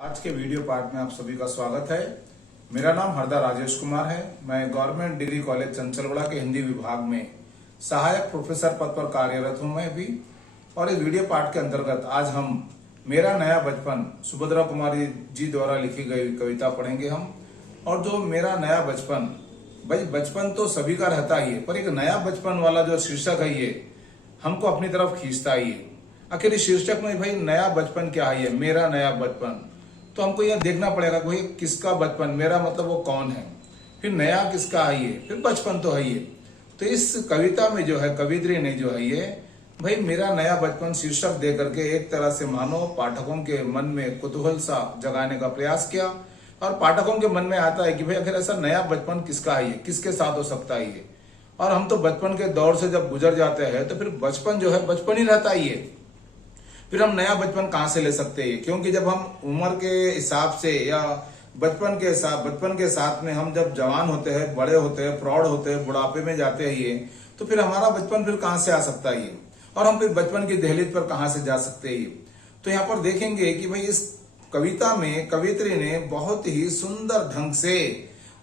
आज के video part में आप सभी का स्वागत है। मेरा नाम हरदा राजेश कुमार है। मैं गवर्नमेंट डिग्री कॉलेज चंचलगढ़ के हिंदी विभाग में सहायक प्रोफेसर पद पर कार्यरत हूं मैं भी। और इस वीडियो पार्ट के अंतर्गत आज हम मेरा नया बचपन सुभद्रा कुमारी जी द्वारा लिखी गई कविता पढ़ेंगे हम। और जो मेरा नया बचपन, भाई बचपन तो सभी का रहता ही है, पर एक नया बचपन वाला जो शीर्षक है ये हमको अपनी तरफ खींचता ही है। आखिर इस शीर्षक में भाई नया बचपन क्या है, मेरा नया बचपन, तो हमको यह देखना पड़ेगा कि भाई किसका बचपन, मेरा मतलब वो कौन है, फिर नया किसका है ये, फिर बचपन तो है ये। तो इस कविता में जो है कवित्री ने जो है ये भाई मेरा नया बचपन शीर्षक दे करके एक तरह से मानो पाठकों के मन में कुतूहल सा जगाने का प्रयास किया। और पाठकों के मन में आता है कि भाई अगर ऐसा नया बचपन किसका है ये, किसके साथ हो सकता है ये। और हम तो बचपन के दौर से जब गुजर जाते हैं तो फिर बचपन जो है बचपन ही रहता है ये। फिर हम नया बचपन कहां से ले सकते हैं, क्योंकि जब हम उम्र के हिसाब से या बचपन के साथ में हम जब जवान होते हैं, बड़े होते हैं, प्रौढ़ होते हैं, बुढ़ापे में जाते हैं ये, तो फिर हमारा बचपन फिर कहां से आ सकता है ये, और हम फिर बचपन की दहलीज पर कहां से जा सकते हैं ये। तो यहाँ पर देखेंगे कि भाई इस कविता में कवित्री ने बहुत ही सुंदर ढंग से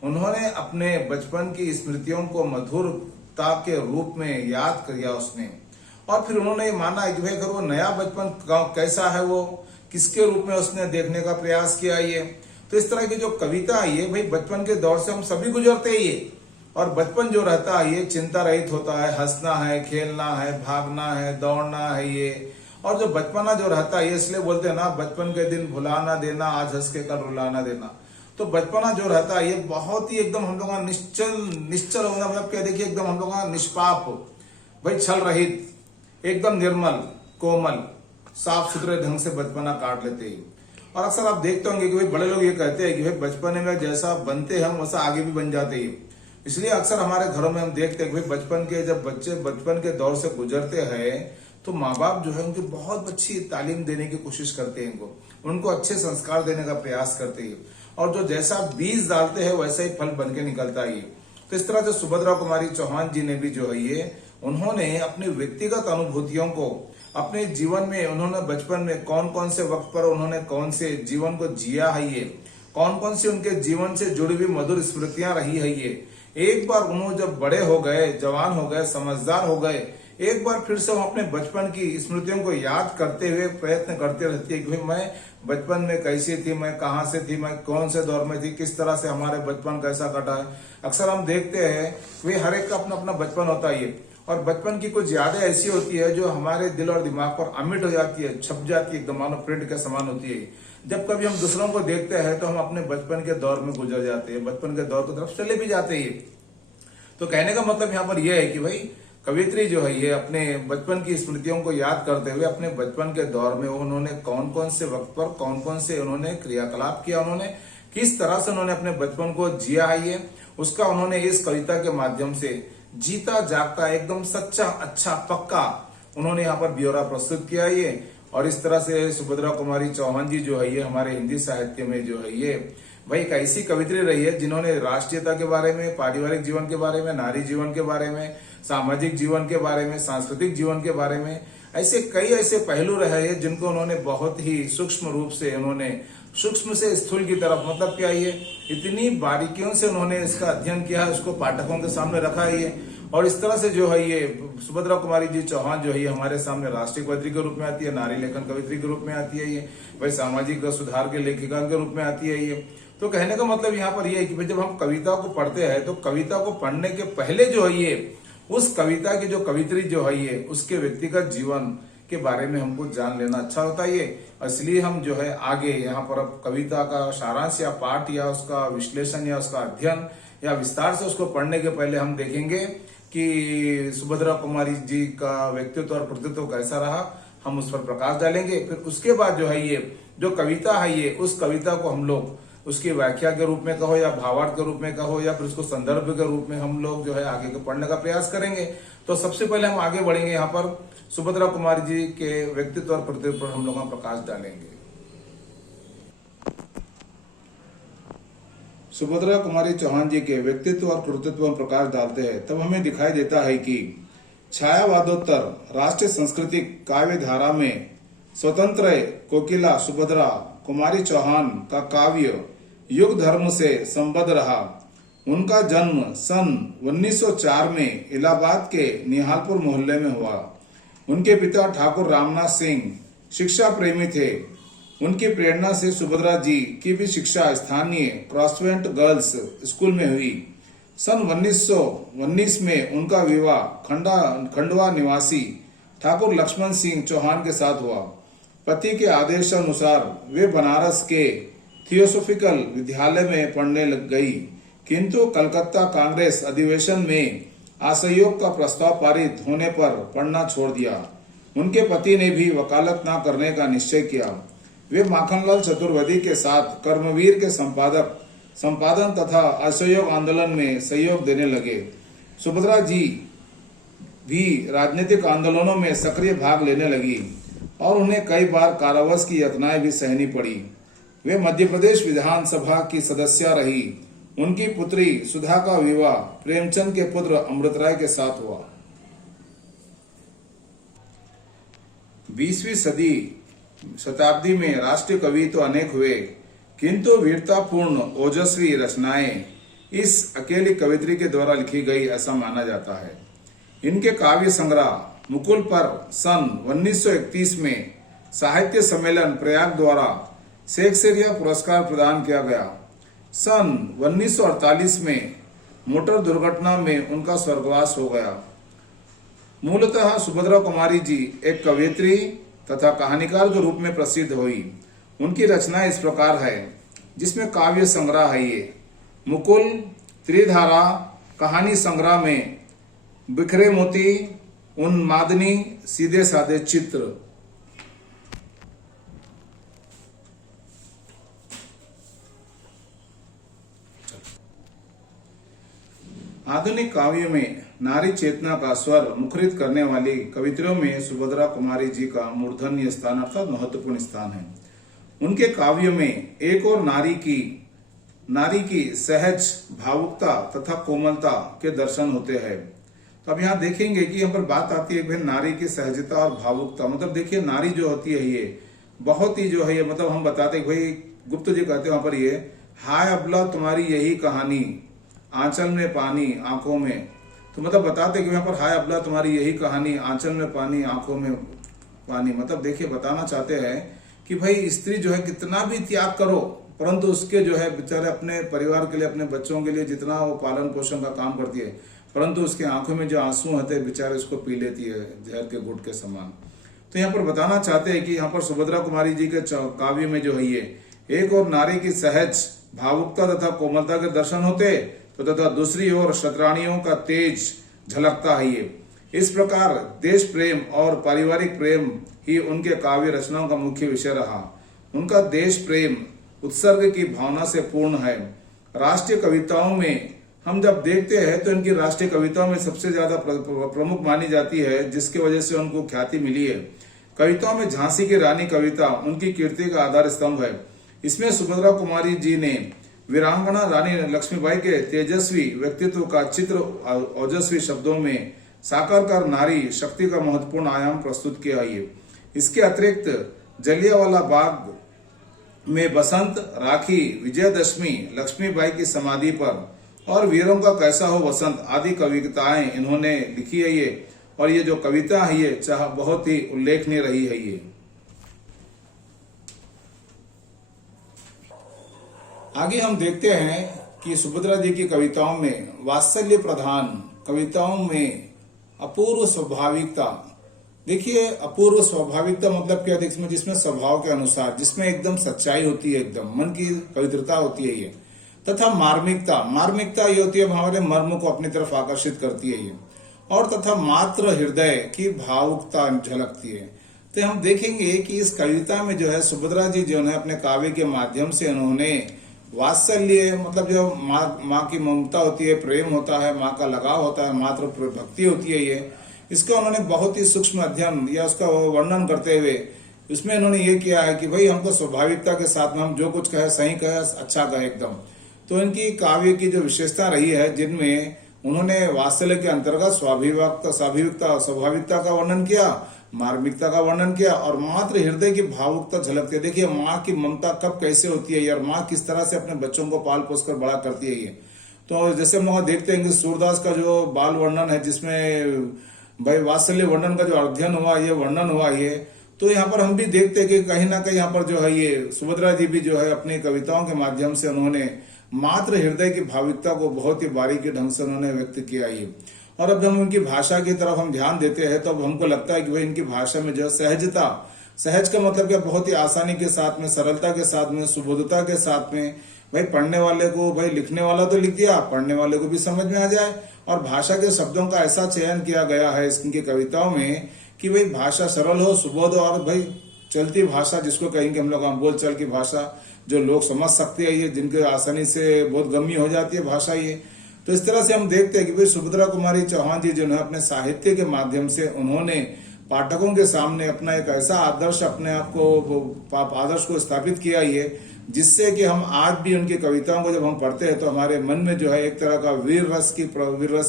उन्होंने अपने बचपन की स्मृतियों को मधुरता के रूप में याद किया उसने। और फिर उन्होंने माना कि भाई अगर वो नया बचपन कैसा है, वो किसके रूप में उसने देखने का प्रयास किया ये। तो इस तरह की जो कविता है ये भाई बचपन के दौर से हम सभी गुजरते ही ये। और बचपन जो रहता है ये चिंता रहित होता है, हंसना है, खेलना है, भागना है, दौड़ना है ये। और जो बचपना जो रहता है, इसलिए बोलते हैं ना, बचपन के दिन भुलाना देना, आज हंस के कल रुलाना देना। तो बचपना जो रहता है ये बहुत ही एकदम हम लोग का निश्चल होगा, मतलब क्या देखिए एकदम हम लोग का निष्पाप भाई, छल रहित, एकदम निर्मल, कोमल, साफ सुथरे ढंग से बचपना काट लेते हैं। और अक्सर आप देखते होंगे कि भाई बड़े लोग ये कहते हैं कि भाई बचपन में जैसा बनते हैं हम वैसा आगे भी बन जाते हैं। इसलिए अक्सर हमारे घरों में हम देखते हैं कि भाई बचपन के जब बच्चे बचपन के दौर से गुजरते हैं तो माँ बाप जो है उनकी बहुत अच्छी तालीम देने की कोशिश करते हैं, उनको अच्छे संस्कार देने का प्रयास करते हैं। और जो जैसा बीज डालते हैं वैसा ही फल बन के निकलता है। तो इस तरह से सुभद्रा कुमारी चौहान जी ने भी जो है ये उन्होंने अपनी व्यक्तिगत अनुभूतियों को अपने जीवन में, उन्होंने बचपन में कौन कौन से वक्त पर उन्होंने कौन से जीवन को जिया है ये, कौन कौन सी उनके जीवन से जुड़ी हुई मधुर स्मृतियां रही है ये। एक बार उन्होंने जब बड़े हो गए, जवान हो गए, समझदार हो गए, एक बार फिर से वो अपने बचपन की स्मृतियों को याद करते हुए प्रयत्न करते रहती है कि भाई मैं बचपन में कैसी थी, मैं कहां से थी, मैं कौन से दौर में थी, किस तरह से हमारे बचपन कैसा कटा है। अक्सर हम देखते हैं वे हर एक का अपना अपना बचपन होता है। और बचपन की कुछ यादें ऐसी होती है जो हमारे दिल और दिमाग पर अमिट हो जाती है, छप जाती है, एकदम मानो प्रिंट के समान होती है। जब कभी हम दूसरों को देखते हैं तो हम अपने बचपन के दौर में गुजर जाते हैं, बचपन के दौर की तरफ चले भी जाते हैं। तो कहने का मतलब यहाँ पर यह है कि भाई कवित्री जो है ये अपने बचपन की स्मृतियों को याद करते हुए अपने बचपन के दौर में उन्होंने कौन कौन से वक्त पर कौन कौन से उन्होंने क्रियाकलाप किया, उन्होंने किस तरह से उन्होंने अपने बचपन को जिया है ये, उसका उन्होंने इस कविता के माध्यम से जीता जागता एकदम सच्चा, अच्छा, पक्का उन्होंने यहाँ पर ब्यौरा प्रस्तुत किया ये। और इस तरह से सुभद्रा कुमारी चौहान जी जो है ये हमारे हिंदी साहित्य में जो है ये भाई एक ऐसी कवित्री रही है जिन्होंने राष्ट्रीयता के बारे में, पारिवारिक जीवन के बारे में, नारी जीवन के बारे में, सामाजिक जीवन के बारे में, सांस्कृतिक जीवन के बारे में ऐसे कई ऐसे पहलू रहे हैं जिनको उन्होंने बहुत ही सूक्ष्म रूप से, उन्होंने सूक्ष्म से स्थूल की तरफ, मतलब क्या ये इतनी बारीकियों से उन्होंने इसका अध्ययन किया है, उसको पाठकों के सामने रखा है ये। और इस तरह से जो है ये सुभद्रा कुमारी जी चौहान जो है ये हमारे सामने राष्ट्रीय कवित्री के रूप में आती है, नारी लेखन कवित्री के रूप में आती है ये, भाई सामाजिक सुधार के लेखिका के रूप में आती है ये। तो कहने का मतलब यहाँ पर यह है कि भाई जब हम कविता को पढ़ते हैं तो कविता को पढ़ने के पहले जो है ये उस कविता की जो कवित्री जो है ये उसके व्यक्तिगत जीवन के बारे में हमको जान लेना अच्छा होता है ये। इसलिए हम जो है आगे यहाँ पर अब कविता का सारांश या पाठ या उसका विश्लेषण या उसका अध्ययन या विस्तार से उसको पढ़ने के पहले हम देखेंगे कि सुभद्रा कुमारी जी का व्यक्तित्व और कृतित्व कैसा रहा, हम उस पर प्रकाश डालेंगे। फिर उसके बाद जो है ये जो कविता है ये उस कविता को हम लोग उसकी व्याख्या के रूप में कहो या भावार्थ के रूप में कहो या फिर उसको संदर्भ के रूप में हम लोग जो है आगे के पढ़ने का प्रयास करेंगे। तो सबसे पहले हम आगे बढ़ेंगे, यहाँ पर सुभद्रा कुमारी जी के व्यक्तित्व और कृतित्व पर हम लोग प्रकाश डालेंगे। सुभद्रा कुमारी चौहान जी के व्यक्तित्व और कृतित्व में प्रकाश डालते हैं तब हमें दिखाई देता है कि छायावादोत्तर राष्ट्रीय सांस्कृतिक काव्य धारा में स्वतंत्र कोकिला सुभद्रा कुमारी चौहान का काव्य युग धर्म से संबद्ध रहा। उनका जन्म सन 1904 में इलाहाबाद के निहालपुर मोहल्ले में हुआ। उनके पिता ठाकुर रामनाथ सिंह शिक्षा प्रेमी थे। उनकी प्रेरणा से सुभद्रा जी की भी शिक्षा स्थानीय क्रॉसवेंट गर्ल्स स्कूल में हुई। सन 1919 में उनका विवाह खंडवा निवासी ठाकुर लक्ष्मण सिंह चौहान के साथ हुआ। पति के आदेशानुसार वे बनारस के थियोसोफिकल विद्यालय में पढ़ने लग गई, किंतु कलकत्ता कांग्रेस अधिवेशन में असहयोग का प्रस्ताव पारित होने पर पढ़ना छोड़ दिया। उनके पति ने भी वकालत न करने का निश्चय किया। वे माखनलाल चतुर्वेदी के साथ कर्मवीर के संपादन तथा असहयोग आंदोलन में सहयोग देने लगे। सुभद्रा जी भी राजनीतिक आंदोलनों में सक्रिय भाग लेने लगी और उन्हें कई बार कारावास की यातनाएं भी सहनी पड़ी। वे मध्य प्रदेश विधानसभा की सदस्या रही। उनकी पुत्री सुधा का विवाह प्रेमचंद के पुत्र अमृत राय के साथ हुआ। 20वीं शताब्दी में राष्ट्रीय कवि तो अनेक हुए, किंतु वीरतापूर्ण ओजस्वी रचनाएं इस अकेली कवित्री के द्वारा लिखी गई ऐसा माना जाता है। इनके काव्य संग्रह मुकुल पर सन 1931 में साहित्य सम्मेलन प्रयाग द्वारा शेक्सपियर पुरस्कार प्रदान किया गया। सन 1948 में मोटर दुर्घटना में उनका स्वर्गवास हो गया। मूलतः सुभद्रा कुमारी जी एक कवयित्री तथा कहानीकार के रूप में प्रसिद्ध हुई। उनकी रचना इस प्रकार है, जिसमें काव्य संग्रह है ये मुकुल, त्रिधारा, कहानी संग्रह में बिखरे मोती, उन्मादनी, सीधे साधे चित्र। आधुनिक काव्य में नारी चेतना का स्वर मुखरित करने वाली कवित्रियों में सुभद्रा कुमारी जी का मूर्धन्य स्थान अर्थात महत्वपूर्ण स्थान है। उनके काव्यों में एक और नारी की सहज भावुकता तथा कोमलता के दर्शन होते हैं। तो अब यहाँ देखेंगे कि यहाँ पर बात आती है भाई नारी की सहजता और भावुकता। मतलब देखिए नारी जो होती है ये बहुत ही जो है ये मतलब हम बताते भाई गुप्त जी कहते हैं वहां पर ये हाय अबला तुम्हारी यही कहानी, आंचल में पानी आंखों में। तो मतलब बताते कि यहाँ पर हाय अबला तुम्हारी यही कहानी, आंचल में पानी आंखों में पानी। मतलब देखिए बताना चाहते हैं कि भाई स्त्री जो है कितना भी त्याग करो, परंतु उसके जो है बेचारे अपने परिवार के लिए, अपने बच्चों के लिए जितना वो पालन पोषण का काम करती है, परंतु उसके आंखों में जो आंसू होते हैं बेचारे उसको पी लेती है जहर के घूंट के समान। तो यहाँ पर बताना चाहते हैं कि यहाँ पर सुभद्रा कुमारी जी के काव्य में जो है ये एक और नारी की सहज भावुकता तथा कोमलता के दर्शन होते, तो तथा दूसरी ओर शतरानियों का तेज झलकता है ये। इस प्रकार देश प्रेम और पारिवारिक प्रेम ही उनके काव्य रचनाओं का मुख्य विषय रहा। उनका देश प्रेम उत्सर्ग की भावना से पूर्ण है। राष्ट्रीय कविताओं में हम जब देखते हैं तो इनकी राष्ट्रीय कविताओं में सबसे ज्यादा प्रमुख मानी जाती है, जिसकी वजह से उनको ख्याति मिली है। कविताओं में झांसी की रानी कविता उनकी कीर्ति का आधार स्तंभ है। इसमें सुभद्रा कुमारी जी ने वीरांगना रानी लक्ष्मीबाई के तेजस्वी व्यक्तित्व का चित्र ओजस्वी शब्दों में साकार कर नारी शक्ति का महत्वपूर्ण आयाम प्रस्तुत किया है। इसके अतिरिक्त जलियांवाला बाग में बसंत, राखी, विजयदशमी, लक्ष्मीबाई की समाधि पर और वीरों का कैसा हो वसंत आदि कविताएं इन्होंने लिखी है ये। और ये जो कविता है ये बहुत ही उल्लेखनीय रही है ये। आगे हम देखते हैं कि सुभद्रा जी की कविताओं में वात्सल्य प्रधान कविताओं में अपूर्व स्वाभाविकता। देखिए अपूर्व स्वाभाविकता मतलब क्या, जिसमें स्वभाव के अनुसार, जिसमें एकदम सच्चाई होती है, एकदम मन की पवित्रता होती है ये। तथा मार्मिकता ये होती है हमारे मर्म को अपनी तरफ आकर्षित करती है ये। और तथा मात्र हृदय की भावुकता झलकती है। तो हम देखेंगे कि इस कविता में जो है सुभद्रा जी जो है अपने काव्य के माध्यम से उन्होंने वात्सल्य मतलब जो माँ की ममता होती है, प्रेम होता है, माँ का लगाव होता है, मातृ भक्ति होती है ये, इसका उन्होंने बहुत ही सूक्ष्म अध्ययन या उसका वर्णन करते हुए उसमें उन्होंने ये किया है कि भाई हमको स्वाभाविकता के साथ में हम जो कुछ कहे सही कहे, अच्छा कहे एकदम। तो इनकी काव्य की जो विशेषता रही है, जिनमें उन्होंने वात्सल्य के अंतर्गत स्वाभाविकता का वर्णन किया, मार्मिकता का वर्णन किया और मात्र हृदय की भावुकता झलकती है। देखिए माँ की ममता कब कैसे होती है और माँ किस तरह से अपने बच्चों को पाल पोस कर बड़ा करती है। ये तो जैसे हम देखते हैं कि सूरदास का जो बाल वर्णन है, जिसमें भाई वात्सल्य वर्णन का जो अध्ययन हुआ, ये वर्णन हुआ ये, तो यहाँ पर हम भी देखते हैं कि कहीं ना कहीं यहाँ पर जो है ये सुभद्रा जी भी जो है अपनी कविताओं के माध्यम से उन्होंने मात्र हृदय की भावुकता को बहुत ही बारीकी ढंग से उन्होंने व्यक्त किया ये। और अब हम उनकी भाषा की तरफ हम ध्यान देते हैं तो अब हमको लगता है कि भाई इनकी भाषा में जो सहजता, सहज का मतलब क्या, बहुत ही आसानी के साथ में, सरलता के साथ में, सुबोधता के साथ में, भाई पढ़ने वाले को, भाई लिखने वाला तो लिख दिया, पढ़ने वाले को भी समझ में आ जाए। और भाषा के शब्दों का ऐसा चयन किया गया है इनकी कविताओं में कि भाई भाषा सरल हो, सुबोध हो और भाई चलती भाषा जिसको कहेंगे हम लोग, बोल चल की भाषा, जो लोग समझ सकते हैं, ये जिनके आसानी से बहुत गमी हो जाती है भाषा ये। तो इस तरह से हम देखते हैं कि भाई सुभद्रा कुमारी चौहान जी जो है अपने साहित्य के माध्यम से उन्होंने पाठकों के सामने अपना एक ऐसा आदर्श, अपने आप को आदर्श को स्थापित किया ये, जिससे कि हम आज भी उनकी कविताओं को जब हम पढ़ते हैं तो हमारे मन में जो है एक तरह का वीर रस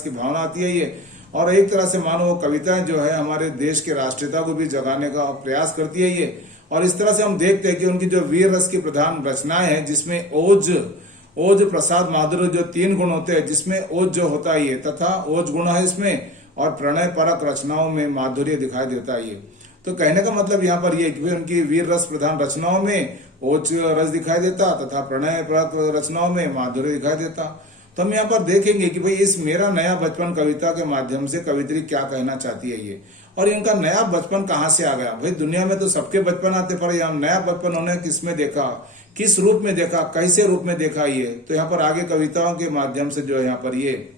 की भावना आती है ये। और एक तरह से मानो वो कविताएं जो है हमारे देश की राष्ट्रीयता को भी जगाने का प्रयास करती है ये। और इस तरह से हम देखते हैं कि उनकी जो वीर रस की प्रधान रचनाएं हैं, जिसमें ओज प्रसाद माधुर्य जो 3 गुण होते हैं, जिसमें ओज जो होता है ये, तथा ओज गुण है इसमें, और प्रणय परक रचनाओं में माधुर्य दिखाई देता है ये। तो कहने का मतलब यहाँ पर ये कि उनकी वीर रस प्रधान रचनाओं में ओज रस दिखाई देता तथा प्रणय परक रचनाओं में माधुर्य दिखाई देता। तो हम यहाँ पर देखेंगे कि भाई इस मेरा नया बचपन कविता के माध्यम से कवित्री क्या कहना चाहती है ये, और इनका नया बचपन कहाँ से आ गया। भाई दुनिया में तो सबके बचपन आते, पर यहाँ नया बचपन उन्होंने किस में देखा, किस रूप में देखा, कैसे रूप में देखा ये। तो यहाँ पर आगे कविताओं के माध्यम से जो है यहाँ पर ये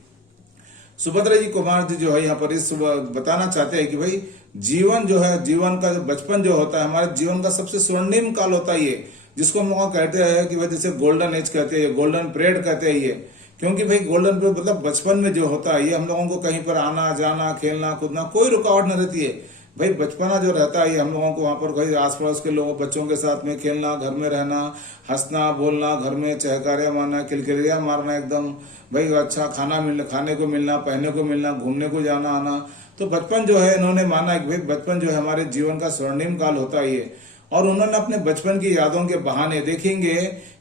सुभद्रा जी कुमार जी जो है यहाँ पर इस बताना चाहते हैं कि भाई जीवन जो है, जीवन का जो बचपन जो होता है हमारे जीवन का सबसे स्वर्णिम काल होता है ये, जिसको हम लोग कहते हैं कि भाई जैसे गोल्डन एज कहते हैं, गोल्डन पीरियड कहते हैं ये। क्योंकि भाई गोल्डन पीरियड मतलब बचपन में जो होता है ये हम लोगों को कहीं पर आना जाना, खेलना कूदना कोई रुकावट नहीं रहती है। भाई बचपना जो रहता है हम लोगों को वहां पर कोई आस पड़ोस के लोगों बच्चों के साथ में खेलना, घर में रहना, हंसना बोलना, घर में चहकारियां मारना, किलकिलियां मारना, एकदम भाई अच्छा खाना मिलना, खाने को मिलना, पहनने को मिलना, घूमने को जाना आना। तो बचपन जो है इन्होंने माना कि भाई बचपन जो है हमारे जीवन का स्वर्णिम काल होता है ये। और उन्होंने अपने बचपन की यादों के बहाने देखेंगे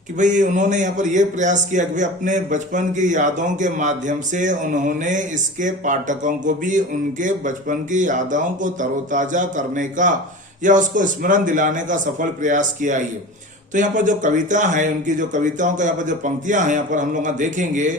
कि भाई उन्होंने यहाँ पर यह प्रयास किया कि भाई अपने बचपन की यादों के माध्यम से उन्होंने इसके पाठकों को भी उनके बचपन की यादों को तरोताजा करने का या उसको स्मरण दिलाने का सफल प्रयास किया ये। तो यहाँ पर जो कविता है, उनकी जो कविताओं का यहाँ पर जो पंक्तियां हैं यहाँ पर हम लोग देखेंगे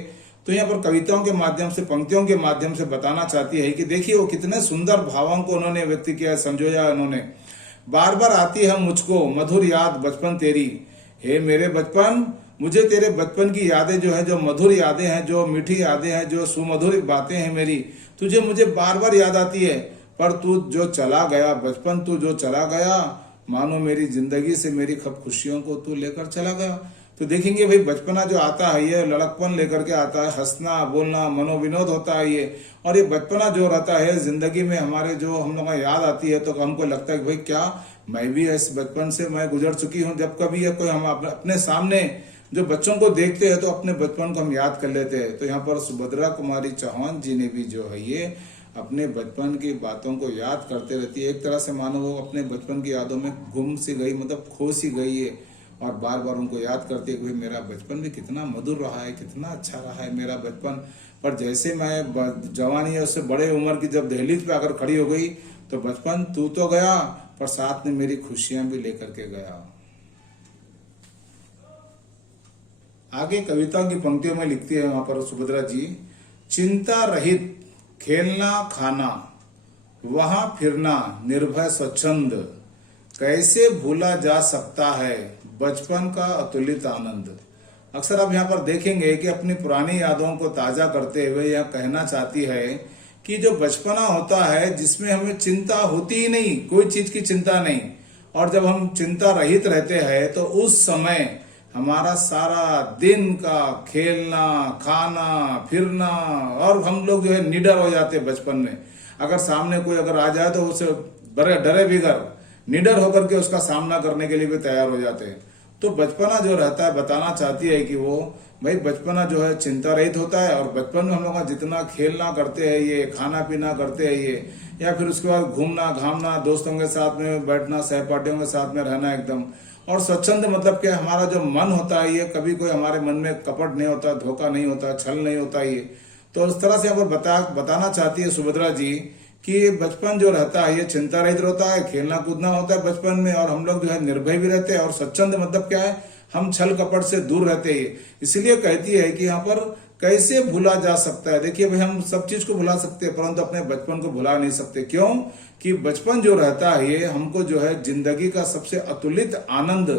तो यहाँ पर कविताओं के माध्यम से, पंक्तियों के माध्यम से बताना चाहती है कि देखिए वो कितने सुंदर भावों को उन्होंने व्यक्त किया, संजोया उन्होंने। बार बार आती है मुझको मधुर याद बचपन तेरी, हे मेरे बचपन, मुझे तेरे बचपन की यादें जो है, जो मधुर यादें हैं, जो मीठी यादें हैं, जो सुमधुर बातें हैं मेरी, तुझे मुझे बार बार याद आती है। पर तू जो चला गया बचपन, तू जो चला गया, मानो मेरी जिंदगी से मेरी खब खुशियों को तू लेकर चला गया। तो देखेंगे भाई बचपना जो आता है ये लड़कपन लेकर के आता है, हंसना बोलना मनोविनोद होता है ये। और ये बचपना जो रहता है जिंदगी में हमारे जो हम लोग याद आती है तो हमको लगता है कि भाई क्या मैं भी इस बचपन से मैं गुजर चुकी हूँ। जब कभी ये कोई हम अपने सामने जो बच्चों को देखते हैं तो अपने बचपन को हम याद कर लेते हैं। तो यहाँ पर सुभद्रा कुमारी चौहान जी ने भी जो है ये अपने बचपन की बातों को याद करते रहती है। एक तरह से मानो वो अपने बचपन की यादों में गुम सी गई, मतलब खो सी गई है, और बार बार उनको याद करती है कि भाई मेरा बचपन भी कितना मधुर रहा है, कितना अच्छा रहा है मेरा बचपन। पर जैसे मैं जवानी है उससे बड़े उम्र की जब दहलीज पे आकर खड़ी हो गई तो बचपन तू तो गया पर साथ में मेरी खुशियां भी लेकर के गया। आगे कविता की पंक्तियों में लिखती है वहां पर सुभद्रा जी, चिंता रहित खेलना खाना, वहां फिरना निर्भय स्वच्छंद, कैसे भूला जा सकता है बचपन का अतुलित आनंद। अक्सर आप यहाँ पर देखेंगे कि अपनी पुरानी यादों को ताजा करते हुए यह कहना चाहती है कि जो बचपना होता है जिसमें हमें चिंता होती ही नहीं, कोई चीज की चिंता नहीं, और जब हम चिंता रहित रहते हैं तो उस समय हमारा सारा दिन का खेलना खाना फिरना, और हम लोग जो है निडर हो जाते हैं बचपन में। अगर सामने कोई अगर आ जाए तो उसे डरे बिगर निडर होकर के उसका सामना करने के लिए भी तैयार हो जाते हैं। तो बचपना जो रहता है बताना चाहती है कि वो भाई बचपना जो है चिंता रहित होता है, और बचपन में हम लोग जितना खेलना करते हैं, ये खाना पीना करते हैं ये, या फिर उसके बाद घूमना घामना, दोस्तों के साथ में बैठना, सहपाठियों के साथ में रहना एकदम, और स्वच्छंद मतलब कि हमारा जो मन होता है ये कभी कोई हमारे मन में कपट नहीं होता, धोखा नहीं होता, छल नहीं होता ये। तो इस तरह से यहाँ पर बताना चाहती है सुभद्रा जी कि बचपन जो रहता है ये चिंता रहित रहता है, खेलना कूदना होता है बचपन में, और हम लोग जो है निर्भय भी रहते हैं, और स्वच्छंद मतलब क्या है, हम छल कपट से दूर रहते हैं। इसलिए कहती है कि यहाँ पर कैसे भूला जा सकता है। देखिए भाई, हम सब चीज को भुला सकते हैं परंतु अपने बचपन को भुला नहीं सकते। क्यों कि बचपन जो रहता है ये हमको जो है जिंदगी का सबसे अतुलित आनंद,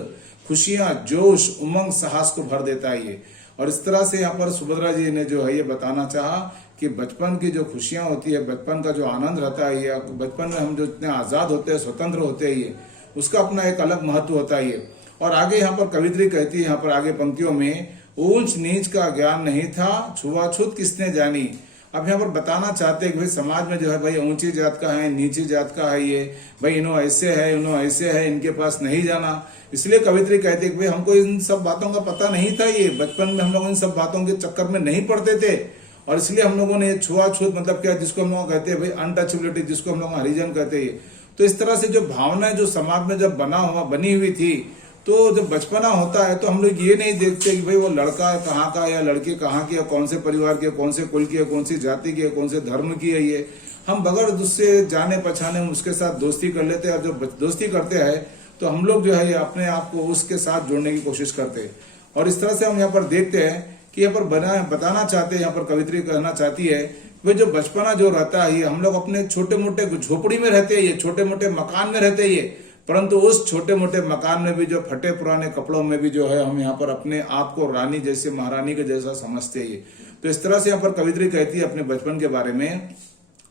खुशियां, जोश, उमंग, साहस को भर देता है ये। और इस तरह से यहाँ पर सुभद्रा जी ने जो है ये बताना चाहा कि बचपन की जो खुशियां होती है, बचपन का जो आनंद रहता है ये, बचपन में हम जो इतने आजाद होते हैं, स्वतंत्र होते हैं ये, उसका अपना एक अलग महत्व होता है ये। और आगे यहाँ पर कवित्री कहती है, यहाँ पर आगे पंक्तियों में, ऊंच नीच का ज्ञान नहीं था, छुआछूत किसने जानी। अब यहाँ पर बताना चाहते हैं कि भाई समाज में जो है भाई ऊंची जात का है, नीची जात का है ये, भाई इन्हों ऐसे है, इन्हों ऐसे है, इनके पास नहीं जाना। इसलिए कवित्री कहती है कि भाई हमको इन सब बातों का पता नहीं था, ये बचपन में हम लोग इन सब बातों के चक्कर में नहीं पड़ते थे, और इसलिए हम लोगों ने छुआछूत मतलब क्या, जिसको हम लोग कहते हैं भाई अनटचेबिलिटी, जिसको हम लोग हरिजन कहते हैं। तो इस तरह से जो भावनाएं जो समाज में जब बनी हुई थी, तो जब बचपना होता है तो हम लोग ये नहीं देखते कि भाई वो लड़का कहाँ का या लड़की कहाँ की है, कौन से परिवार की है, कौन से कुल की है, कौन सी जाति की है, कौन से धर्म की है। ये हम बगैर उससे जाने पहचाने उसके साथ दोस्ती कर लेते हैं, और जब दोस्ती करते हैं तो हम लोग जो है अपने आप को उसके साथ जोड़ने की कोशिश करते हैं। और इस तरह से हम यहाँ पर देखते हैं कि यहाँ पर बताना चाहते हैं, यहाँ पर कवित्री कहना चाहती है वे जो बचपना जो रहता है ये हम लोग अपने छोटे मोटे झोपड़ी में रहते हैं, ये छोटे मोटे मकान में रहते हैं ये, परंतु उस छोटे मोटे मकान में भी जो फटे पुराने कपड़ों में भी जो है हम यहाँ पर अपने आप को रानी जैसे, महारानी के जैसा समझते हैं। तो इस तरह से यहाँ पर कवित्री कहती है अपने बचपन के बारे में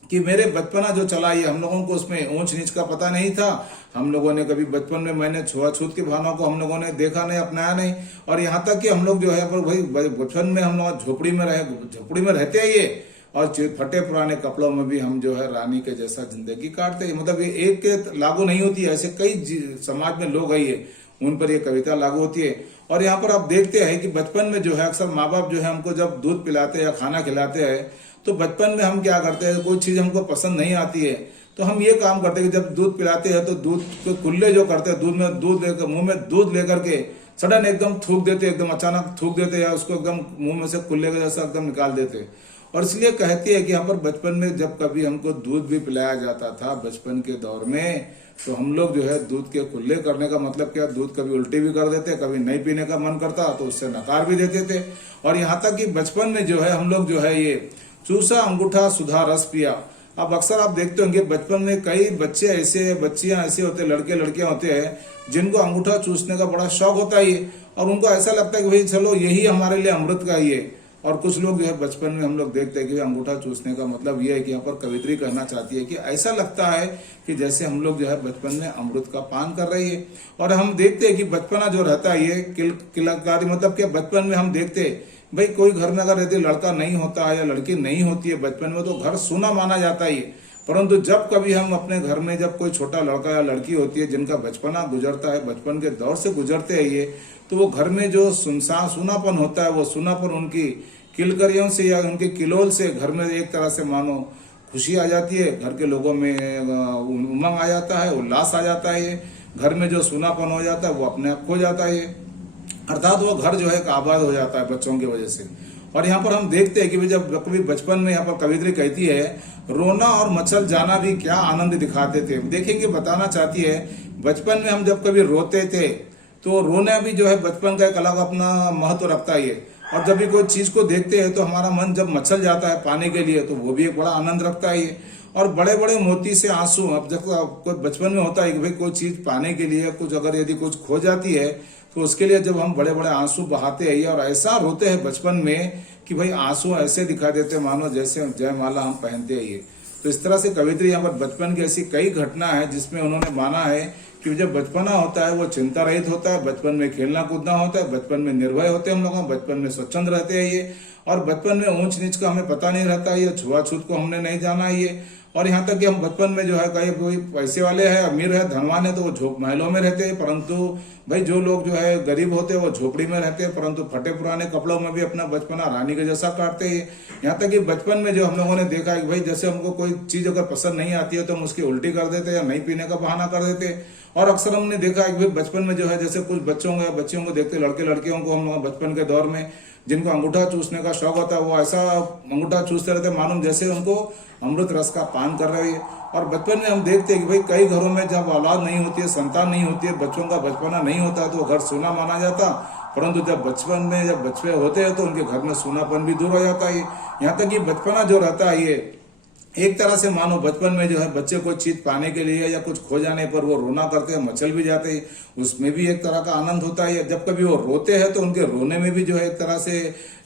कि मेरे बचपना जो चला ये हम लोगों को उसमें ऊंच नीच का पता नहीं था, हम लोगों ने कभी बचपन में मैंने छुआछूत की भावनाओं को हम लोगों ने देखा नहीं, अपनाया नहीं। और यहाँ तक कि हम लोग जो है भाई बचपन में हम लोग झोपड़ी में रहते हैं ये, और फटे पुराने कपड़ों में भी हम जो है रानी के जैसा जिंदगी काटते हैं। मतलब ये एक के लागू नहीं होती है, ऐसे कई समाज में लोग है ये, उन पर ये कविता लागू होती है। और यहाँ पर आप देखते हैं कि बचपन में जो है अक्सर माँ बाप जो है हमको जब दूध पिलाते हैं या खाना खिलाते हैं, तो बचपन में हम क्या करते हैं, कोई चीज हमको पसंद नहीं आती है तो हम ये काम करते हैं कि जब दूध पिलाते हैं तो दूध के कुल्ले जो करते हैं, मुंह में दूध लेकर के सडन एकदम थूक देते, एकदम अचानक थूक देते, या उसको एकदम मुंह में से कुल्ले के जैसा एकदम निकाल देते। और इसलिए कहती है कि यहाँ पर बचपन में जब कभी हमको दूध भी पिलाया जाता था बचपन के दौर में, तो हम लोग जो है दूध के कुल्ले करने का मतलब क्या, दूध कभी उल्टी भी कर देते, कभी नहीं पीने का मन करता तो उससे नकार भी देते थे। और यहाँ तक कि बचपन में जो है हम लोग जो है ये चूसा अंगूठा सुधा रस पिया। अब अक्सर आप देखते होंगे बचपन में कई बच्चे ऐसे, बच्चियां ऐसे होते, लड़के लड़कियां होते हैं जिनको अंगूठा चूसने का बड़ा शौक होता है, और उनको ऐसा लगता है कि भाई चलो यही हमारे लिए अमृत का ही है। और कुछ लोग जो है बचपन में हम लोग देखते हैं कि अंगूठा चूसने का मतलब ये है कि यहाँ पर कवित्री कहना चाहती है कि ऐसा लगता है कि जैसे हम लोग जो है बचपन में अमृत का पान कर रही है। और हम देखते हैं कि बचपना जो रहता है ये किलकारी, मतलब कि बचपन में हम देखते हैं भाई कोई घर में अगर यदि लड़का नहीं होता है या लड़की नहीं होती है बचपन में, तो घर सूना माना जाता है। परंतु जब कभी हम अपने घर में जब कोई छोटा लड़का या लड़की होती है जिनका बचपना गुजरता है, बचपन के दौर से गुजरते हैं ये, तो वो घर में जो सुनापन होता है, वो सुनापन उनकी किलकरियों से या उनके किलोल से घर में एक तरह से मानो खुशी आ जाती है, घर के लोगों में उमंग आ जाता है, उल्लास आ जाता है। ये घर में जो सुनापन हो जाता है वो अपने आप खो जाता है, अर्थात वो घर जो है आबाद हो जाता है बच्चों की वजह से। और यहाँ पर हम देखते हैं कि जब कभी बचपन में यहाँ पर कवित्री कहती है रोना और मचल जाना भी क्या आनंद दिखाते थे। देखेंगे बताना चाहती है बचपन में हम जब कभी रोते थे तो रोना भी जो है बचपन का एक अलग अपना महत्व रखता है। और जब भी कोई चीज को देखते हैं तो हमारा मन जब मचल जाता है पाने के लिए, तो वो भी एक बड़ा आनंद रखता है। और बड़े बड़े मोती से आंसू, अब जब कोई बचपन में होता है कि भाई कोई चीज पाने के लिए कुछ अगर यदि कुछ खो जाती है तो उसके लिए जब हम बड़े बड़े आंसू बहाते हैं और ऐसा रोते हैं बचपन में कि भाई आंसू ऐसे दिखा देते मानो जैसे जयमाला हम पहनते हैं ये। तो इस तरह से कवित्री यहाँ पर बचपन की ऐसी कई घटना है जिसमें उन्होंने माना है कि जब बचपना होता है वो चिंता रहित होता है, बचपन में खेलना कूदना होता है, बचपन में निर्भय होते हैं हम लोग, बचपन में स्वच्छंद रहते हैं ये, और बचपन में ऊंच नीच का हमें पता नहीं रहता, ये छुआछूत को हमने नहीं जाना ये। और यहाँ तक कि हम बचपन में जो है कहीं कोई पैसे वाले है, अमीर है, धनवान है तो वो झोप महलों में रहते हैं, परंतु भाई जो लोग जो है गरीब होते हैं वो झोपड़ी में रहते हैं, परंतु फटे पुराने कपड़ों में भी अपना बचपना रानी के जैसा काटते हैं। यहाँ तक कि बचपन में जो हम लोगों ने देखा है कि भाई जैसे हमको कोई चीज अगर पसंद नहीं आती है तो हम उसकी उल्टी कर देते या नहीं पीने का बहाना कर देते। और अक्सर हमने देखा है कि भाई बचपन में जो है जैसे कुछ बच्चों को या बच्चियों को देखते, लड़के लड़कियों को हम लोग बचपन के दौर में जिनको अंगूठा चूसने का शौक होता है वो ऐसा अंगूठा चूसते रहते मालूम जैसे उनको अमृत रस का पान कर रहे हैं। और बचपन में हम देखते हैं कि भाई कई घरों में जब औलाद नहीं होती है, संतान नहीं होती है, बच्चों का बचपना नहीं होता है तो घर सूना माना जाता, परंतु जब बचपन में जब बच्चे होते हैं तो उनके घर में सूनापन भी दूर हो जाता है। यहाँ तक कि बचपना जो रहता है ये एक तरह से मानो बचपन में जो है बच्चे को चीज पाने के लिए या कुछ खो जाने पर वो रोना करते हैं, मचल भी जाते हैं, उसमें भी एक तरह का आनंद होता है। जब कभी वो रोते हैं तो उनके रोने में भी जो है एक तरह से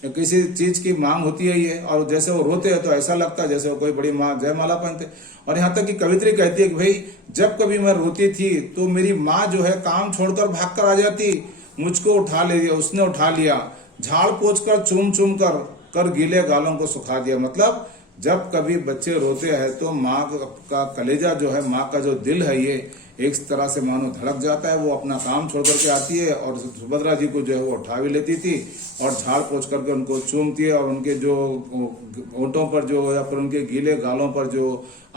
किसी चीज की मांग होती है ये, और जैसे वो रोते हैं तो ऐसा लगता है जैसे वो कोई बड़ी माँ जयमाला पहनते। और यहाँ तक कि कवित्री कहती है कि भाई जब कभी मैं रोती थी तो मेरी माँ जो है काम छोड़कर भाग कर आ जाती, मुझको उठा लिया, उसने उठा लिया, झाड़ पोंछ कर चूम चूम कर गीले गालों को सुखा दिया। मतलब जब कभी बच्चे रोते हैं तो माँ का कलेजा जो है, माँ का जो दिल है ये एक तरह से मानो धड़क जाता है। वो अपना काम छोड़ करके आती है और सुभद्रा जी को जो है वो उठा भी लेती थी और झाड़ पोंछ करके उनको चूमती है और उनके जो होंठों पर जो या फिर उनके गीले गालों पर जो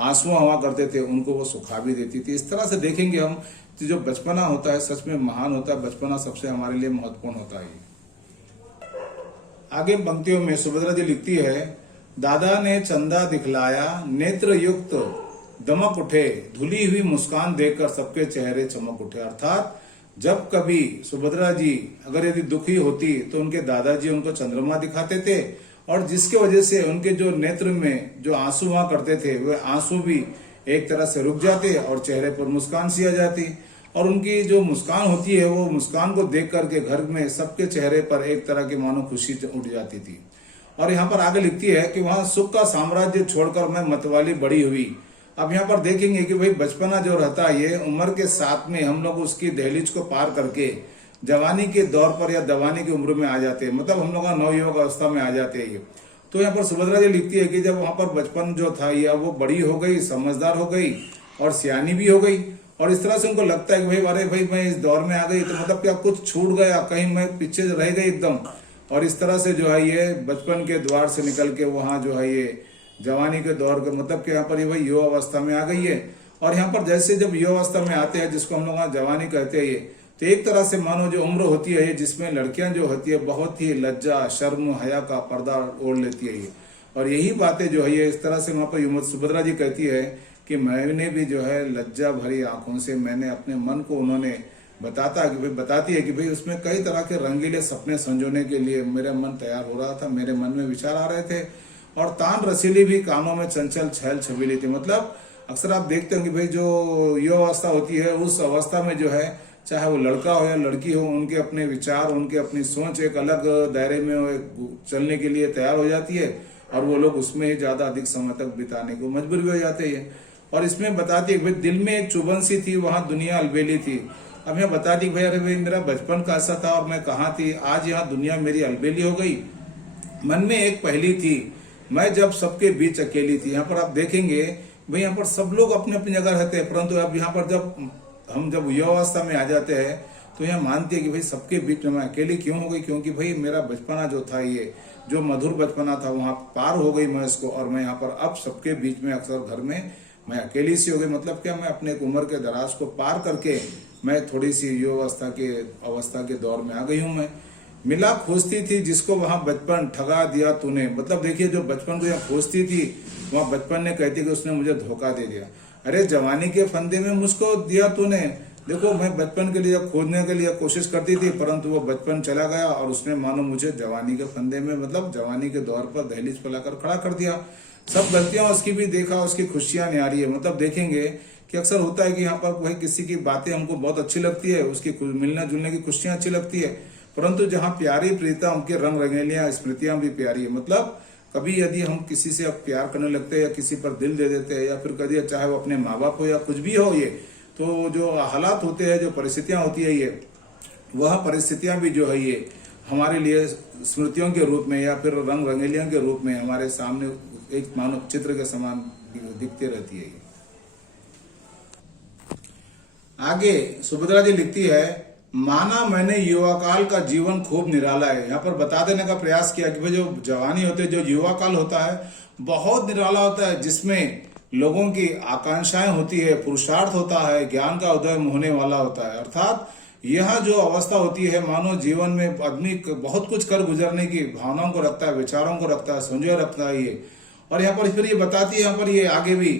आंसू हुआ करते थे उनको वो सुखा भी देती थी। इस तरह से देखेंगे हम कि जो बचपना होता है सच में महान होता है, बचपना सबसे हमारे लिए महत्वपूर्ण होता है। आगे पंक्तियों में सुभद्रा जी लिखती है, दादा ने चंदा दिखलाया, नेत्र युक्त दमक उठे, धुली हुई मुस्कान देखकर सबके चेहरे चमक उठे। अर्थात जब कभी सुभद्रा जी अगर यदि दुखी होती तो उनके दादाजी उनको चंद्रमा दिखाते थे और जिसके वजह से उनके जो नेत्र में जो आंसू हुआ करते थे वे आंसू भी एक तरह से रुक जाते और चेहरे पर मुस्कान सी आ जाती। और उनकी जो मुस्कान होती है वो मुस्कान को देख करके घर में सबके चेहरे पर एक तरह की मानो खुशी उठ जाती थी। और यहाँ पर आगे लिखती है कि वहां सुख का साम्राज्य छोड़कर मैं मतवाली बड़ी हुई। अब यहाँ पर देखेंगे कि भाई बचपना जो रहता है ये उम्र के साथ में हम लोग उसकी दहलीज को पार करके जवानी के दौर पर या जवानी की उम्र में आ जाते हैं, मतलब हम लोग नवयुवक अवस्था में आ जाते हैं। तो यहाँ पर सुभद्रा जी लिखती है कि जब वहां पर बचपन जो था या वो बड़ी हो गई, समझदार हो गई और सियानी भी हो गई और इस तरह से उनको लगता है कि भाई अरे भाई मैं इस दौर में आ गई तो मतलब क्या कुछ छूट गया, कहीं मैं पीछे रह गई एकदम। और इस तरह से जो है ये बचपन के द्वार से निकल के वहां जो है ये जवानी के दौर के मतलब कि यहाँ पर ये भाई युवा अवस्था में आ गई है। और यहाँ पर जैसे जब युवा अवस्था में आते हैं जिसको हम लोग जवानी कहते हैं ये, तो एक तरह से मानो जो उम्र होती है जिसमें लड़कियां जो होती है बहुत ही लज्जा शर्म हया का पर्दा ओढ़ लेती है ये। और यही बातें जो है ये इस तरह से वहां पर सुभद्रा जी कहती है कि मैंने भी जो है लज्जा भरी आंखों से मैंने अपने मन को उन्होंने बताती है कि भाई उसमें कई तरह के रंगीले सपने संजोने के लिए मेरा मन तैयार हो रहा था, मेरे मन में विचार आ रहे थे और तान रसीली भी कानों में चंचल छैल छबीली थी। मतलब अक्सर आप देखते हो कि भाई जो युवा अवस्था होती है उस अवस्था में जो है चाहे वो लड़का हो या लड़की हो उनके अपने विचार उनके अपनी सोच एक अलग दायरे में चलने के लिए तैयार हो जाती है और वो लोग उसमें ही ज्यादा अधिक समय तक बिताने को मजबूर भी हो जाते हैं। और इसमें बताती है भाई दिल में एक चुभन सी थी, वहां दुनिया अलबेली थी। अब यहाँ बता दी भाई अरे भाई मेरा बचपन कैसा था और मैं कहाँ थी, आज यहाँ दुनिया मेरी अलबेली हो गई। मन में एक पहली थी, मैं जब सबके बीच अकेली थी। यहाँ पर आप देखेंगे भाई यहाँ पर सब लोग अपने अपनी जगह रहते हैं, परंतु अब यहाँ पर जब युवावस्था में आ जाते हैं तो यहाँ मानती है कि भाई सबके बीच में मैं अकेली क्यों हो गई, क्योंकि भाई मेरा बचपना जो था ये जो मधुर बचपना था वहां पार हो गई मैं इसको, और मैं यहाँ पर अब सबके बीच में अक्सर घर में मैं अकेली सी हो गई। मतलब क्या मैं अपने एक उम्र के दराज को पार करके मैं थोड़ी सी युवावस्था के दौर में आ गई हूँ। मैं मिला खोजती थी जिसको वहां बचपन ठगा दिया तूने। मतलब देखिए जो बचपन को यहाँ खोजती थी वहां बचपन ने कहती कि उसने मुझे धोखा दे दिया। अरे जवानी के फंदे में मुझको दिया तूने। देखो मैं बचपन के लिए खोजने के लिए कोशिश करती थी परंतु वो बचपन चला गया और उसने मानो मुझे जवानी के फंदे में मतलब जवानी के दौर पर दहलीज पर लाकर खड़ा कर दिया। सब गलतियां उसकी भी देखा, उसकी खुशियां न्यारी है। मतलब देखेंगे कि अक्सर होता है कि यहाँ पर भाई किसी की बातें हमको बहुत अच्छी लगती है, उसकी मिलने जुलने की खुशियां अच्छी लगती है, परंतु जहाँ प्यारी प्रीता उनके रंग रंगेलियां स्मृतियां भी प्यारी है। मतलब कभी यदि हम किसी से अब प्यार करने लगते हैं या किसी पर दिल दे देते हैं या फिर कभी चाहे वो अपने माँ बाप हो या कुछ भी हो, ये तो जो हालात होते हैं जो परिस्थितियां होती है ये वह परिस्थितियां भी जो है ये हमारे लिए स्मृतियों के रूप में या फिर रंग रंगेलियों के रूप में हमारे सामने एक मानव चित्र के समान दिखती रहती है ये। आगे सुभद्रा जी लिखती है, माना मैंने युवा काल का जीवन खूब निराला है। यहाँ पर बता देने का प्रयास किया कि भाई जो जवानी होती है, जो युवा काल होता है, बहुत निराला होता है, जिसमें लोगों की आकांक्षाएं होती है, पुरुषार्थ होता है, ज्ञान का उदय होने वाला होता है। अर्थात यह जो अवस्था होती है, मानो जीवन में आदमी बहुत कुछ कर गुजरने की भावनाओं को रखता है, विचारों को रखता है, संजोए रखता है ये। और यहाँ पर फिर ये बताती है, यहाँ पर ये आगे भी,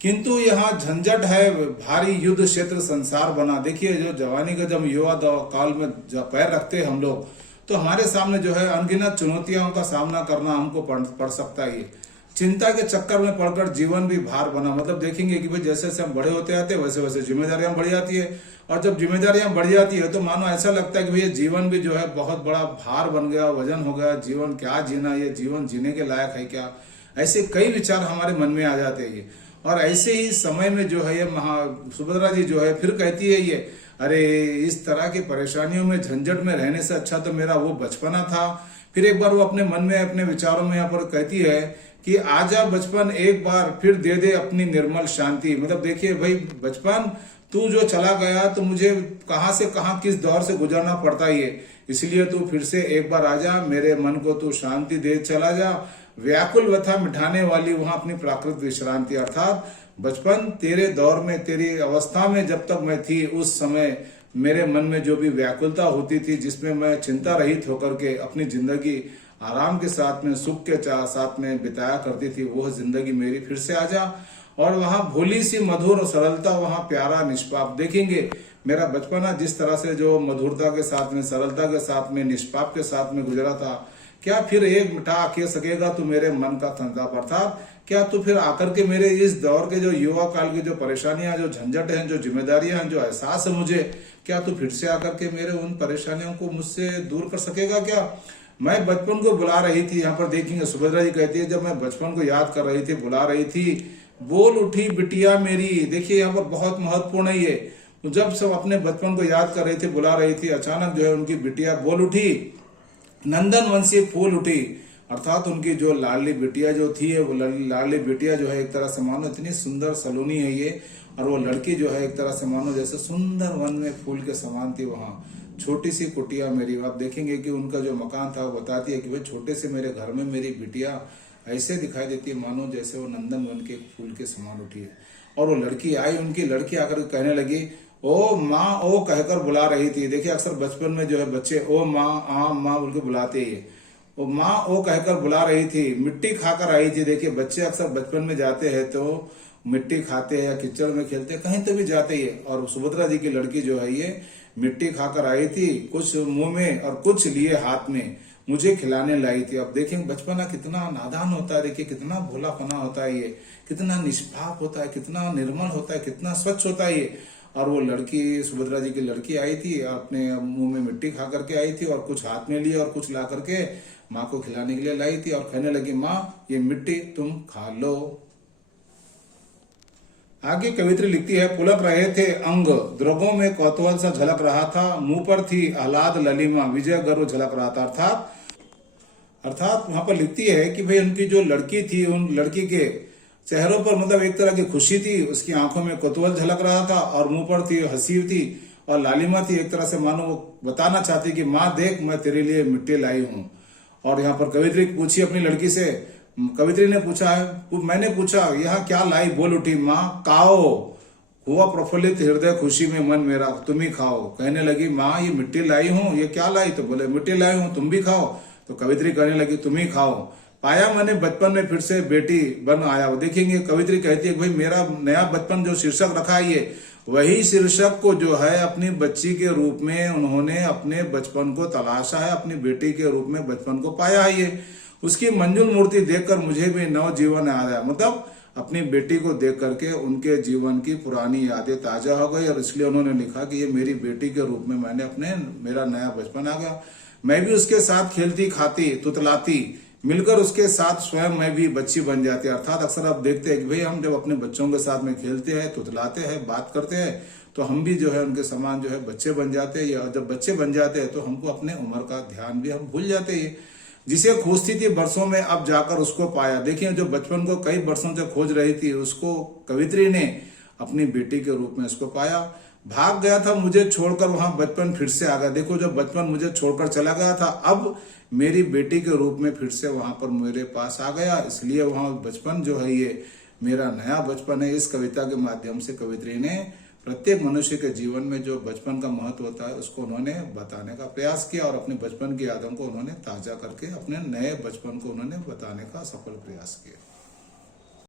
किंतु यहाँ झंझट है भारी, युद्ध क्षेत्र संसार बना। देखिए, जो जवानी का जब युवा काल में जब पैर रखते हैं हम लोग, तो हमारे सामने जो है अनगिनत चुनौतियों का सामना करना हमको पड़ सकता है। ये चिंता के चक्कर में पड़कर जीवन भी भार बना। मतलब देखेंगे कि भाई जैसे जैसे हम बड़े होते आते हैं, वैसे वैसे जिम्मेदारियां बढ़ जाती है, और जब जिम्मेदारियां बढ़ जाती है तो मानो ऐसा लगता है कि भैया जीवन भी जो है बहुत बड़ा भार बन गया, वजन हो गया, जीवन क्या जीना, ये जीवन जीने के लायक है क्या, ऐसे कई विचार हमारे मन में आ जाते हैं। ये और ऐसे ही समय में जो है ये सुभद्रा जी जो है फिर कहती है, ये अरे इस तरह की परेशानियों में झंझट में रहने से अच्छा तो मेरा वो बचपना था। फिर एक बार वो अपने मन में अपने विचारों में यहाँ पर कहती है कि आजा बचपन एक बार फिर दे दे अपनी निर्मल शांति। मतलब देखिए भाई, बचपन तू जो चला गया तो मुझे कहां से कहां किस दौर से गुजरना पड़ता ही है, इसलिए तू फिर से एक बार आजा, मेरे मन को तू शांति दे चला जा, व्याकुल व्यथा मिटाने वाली वहां अपनी प्राकृत विश्रांति। अर्थात बचपन तेरे दौर में, तेरी अवस्था में जब तक मैं थी, उस समय मेरे मन में जो भी व्याकुलता होती थी, जिसमें मैं चिंता रहित होकर के अपनी जिंदगी आराम के साथ में, सुख के साथ में बिताया करती थी, वो जिंदगी मेरी फिर से आ जा। और वहां भोली सी मधुर और सरलता, वहां प्यारा निष्पाप। देखेंगे मेरा बचपना जिस तरह से जो मधुरता के साथ में, सरलता के साथ में, निष्पाप के साथ में गुजरा था, क्या फिर एक मिटा के सकेगा तू मेरे मन का संताप? अर्थात क्या तू फिर आकर के मेरे इस दौर के जो युवा काल की जो परेशानियां, जो झंझट हैं, जो जिम्मेदारियां हैं, जो एहसास है मुझे, क्या तू फिर से आकर के मेरे उन परेशानियों को मुझसे दूर कर सकेगा क्या? मैं बचपन को बुला रही थी। यहाँ पर देखेंगे सुभद्रा जी कहती है, जब मैं बचपन को याद कर रही थी, बुला रही थी, बोल उठी बिटिया मेरी। देखिए यहाँ पर बहुत महत्वपूर्ण है ये। तो जब सब अपने बचपन को याद कर रही थी, बुला रही थी, अचानक जो है उनकी बिटिया बोल उठी, नंदन वंशी फूल उठी। अर्थात उनकी जो लाडली बिटिया जो थी, वो लाडली बिटिया जो है एक तरह से मानो इतनी सुंदर सलोनी है ये, और वो लड़की जो है एक तरह से मानो जैसे सुंदर वन में फूल के समान थी। वहां छोटी सी कुटिया मेरी, आप देखेंगे कि उनका जो मकान था वो बताती है कि भाई छोटे से मेरे घर में मेरी बिटिया ऐसे दिखाई देती है मानो जैसे वो नंदन वन के फूल के समान उठी है। और वो लड़की आई, उनकी लड़की आकर कहने लगी, ओ माँ, ओ कहकर बुला रही थी। देखिए अक्सर बचपन में जो है बच्चे ओ माँ, आ माँ बोल के बुलाते ही, वो माँ ओ कहकर बुला रही थी, मिट्टी खाकर आई थी। देखिए बच्चे अक्सर बचपन में जाते हैं तो मिट्टी खाते हैं या कीचड़ में खेलते हैं, कहीं तो भी जाते ही है। और सुभद्रा जी की लड़की जो है ये मिट्टी खाकर आई थी, कुछ मुंह में और कुछ लिए हाथ में, मुझे खिलाने लाई थी। अब देखें बचपना कितना नादान होता है, देखिए कितना भोलापना होता है ये, कितना निष्पाप होता है, कितना निर्मल होता है, कितना स्वच्छ होता है ये। और वो लड़की, सुभद्रा जी की लड़की आई थी, अपने मुंह में मिट्टी खा करके आई थी, और कुछ हाथ में लिए और कुछ ला करके माँ को खिलाने के लिए लाई थी, और कहने लगी, माँ ये मिट्टी तुम खा लो। आगे कवित्री लिखती है, पुलक रहे थे अंग, द्रगों में कौतूहल सा झलक रहा था, मुंह पर थी आह्लाद ललिमा, विजय गर्व झलक रहा था। अर्थात वहां पर लिखती है कि भाई उनकी जो लड़की थी, उन लड़की के चेहरों पर मतलब एक तरह की खुशी थी, उसकी आंखों में कौतूहल झलक रहा था, और मुंह पर थी हंसी थी, और लालिमा थी, एक तरह से मानो वो बताना चाहती कि माँ देख, मैं तेरे लिए मिट्टी लाई हूँ। और यहाँ पर कवित्री पूछी अपनी लड़की से, कवित्री ने पूछा है, मैंने पूछा यहाँ क्या लाई? बोल उठी, माँ काओ। हुआ प्रफुल्लित हृदय खुशी में मन मेरा, तुम ही खाओ। कहने लगी, माँ ये मिट्टी लाई हूँ, ये क्या लाई? तो बोले मिट्टी लाई हूँ, तुम भी खाओ। तो कवित्री कहने लगी, तुम ही खाओ। पाया मैंने बचपन में फिर से बेटी बन आया। वो देखेंगे कवित्री कहती है, भाई मेरा नया बचपन जो शीर्षक रखा है ये, वही शीर्षक को जो है अपनी बच्ची के रूप में उन्होंने अपने बचपन को तलाशा है, अपनी बेटी के रूप में बचपन को पाया है ये। उसकी मंजुल मूर्ति देखकर मुझे भी नव जीवन आ गया। मतलब अपनी बेटी को देख करके उनके जीवन की पुरानी यादें ताजा हो गई, और इसलिए उन्होंने लिखा कि ये मेरी बेटी के रूप में मैंने मेरा नया बचपन आ गया। मैं भी उसके साथ खेलती, खाती, तुतलाती, मिलकर उसके साथ स्वयं मैं भी बच्ची बन जाती। अर्थात अक्सर आप देखते हैं कि भाई हम जब अपने बच्चों के साथ में खेलते हैं, तुतलाते हैं, बात करते हैं, तो हम भी जो है उनके समान जो है बच्चे बन जाते हैं। या जब बच्चे बन जाते हैं तो हमको अपने उम्र का ध्यान भी हम भूल जाते हैं। जिसे खोजती थी वर्षों में, अब जाकर उसको पाया। देखिए, जो बचपन को कई वर्षों से खोज रही थी, उसको कवित्री ने अपनी बेटी के रूप में उसको पाया। भाग गया था मुझे छोड़कर, वहां बचपन फिर से आ गया। देखो, जो बचपन मुझे छोड़कर चला गया था, अब मेरी बेटी के रूप में फिर से वहां पर मेरे पास आ गया। इसलिए वहां बचपन जो है, ये मेरा नया बचपन है। इस कविता के माध्यम से कवित्री ने प्रत्येक मनुष्य के जीवन में जो बचपन का महत्व होता है उसको उन्होंने बताने का प्रयास किया, और अपने बचपन की यादों को उन्होंने ताजा करके अपने नए बचपन को उन्होंने बताने का सफल प्रयास किया।